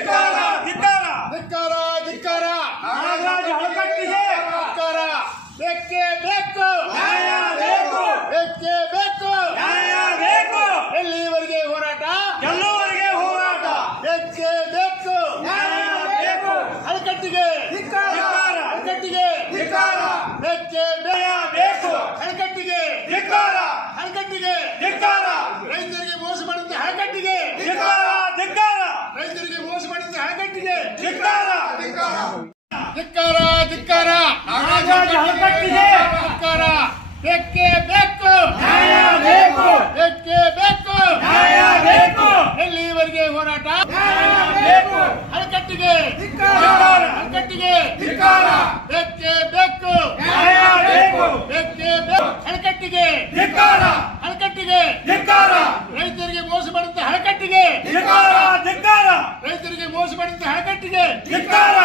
ಧಿಕ್ಕಾರ ಧಿಕ್ಕಾರ ಧಿಕ್ಕಾರ ಧಿಕ್ಕಾರ ನಾಗರಾಜ ಹಳಕಟ್ಟಿಗೆ ಧಿಕ್ಕಾರ ಬೇಕೇ ಬೇಕು ನ್ಯಾಯ ಬೇಕು ಬೇಕೇ ಬೇಕು ನ್ಯಾಯ ಬೇಕು ಎಲ್ಲಿವರೆಗೆ ಹೋರಾಟ ಗೆಲ್ಲುವವರೆಗೆ ಹೋರಾಟ ಬೇಕೇ ಬೇಕು ನ್ಯಾಯ ಬೇಕು ಹಳಕಟ್ಟಿಗೆ ಧಿಕ್ಕಾರ ಹಳಕಟ್ಟಿಗೆ ಧಿಕ್ಕಾರ ಬೇಕೇ ನ್ಯಾಯ ಬೇಕು ಹಳಕಟ್ಟಿಗೆ ಧಿಕ್ಕಾರ ಹಳಕಟ್ಟಿಗೆ ಧಿಕ್ಕಾರ ರೈತರಿಗೆ ಮೋಸ ಮಾಡಿದ ಹಳಕಟ್ಟಿಗೆ ಧಿಕ್ಕಾರ ಧಿಕ್ಕಾರ ರೈತರಿಗೆ ಮೋಸ ಮಾಡಿದ ಹಳಕಟ್ಟಿಗೆ ಧಿಕ್ಕಾರ ಧಿಕ್ಕಾರ ಧಿಕ್ಕಾರ ನಾಗರಾಜ ಹಳಕಟ್ಟಿಗೆ ಧಿಕ್ಕಾರ ಬೇಕೇ ಬೇಕು ನ್ಯಾಯ ಬೇಕು ಬೇಕೇ ಬೇಕು ನ್ಯಾಯ ಬೇಕು ಎಲ್ಲಿವರೆಗೆ ಹೋರಾಟ ನ್ಯಾಯ ಬೇಕು ಹಳಕಟ್ಟಿಗೆ ಧಿಕ್ಕಾರ ಹಳಕಟ್ಟಿಗೆ ಧಿಕ್ಕಾರ ಬೇಕೇ ಬೇಕು ನ್ಯಾಯ ಬೇಕು ಬೇಕೇ ಬೇಕು ಹಳಕಟ್ಟಿಗೆ ಧಿಕ್ಕಾರ ಹಳಕಟ್ಟಿಗೆ ಧಿಕ್ಕಾರ ರೈತರಿಗೆ ಮೋಸ ಮಾಡಿದ ಹಳಕಟ್ಟಿಗೆ ಧಿಕ್ಕಾರ ಧಿಕ್ಕಾರ ರೈತರಿಗೆ ಮೋಸ ಮಾಡಿದ ಹಳಕಟ್ಟಿಗೆ ಧಿಕ್ಕಾರ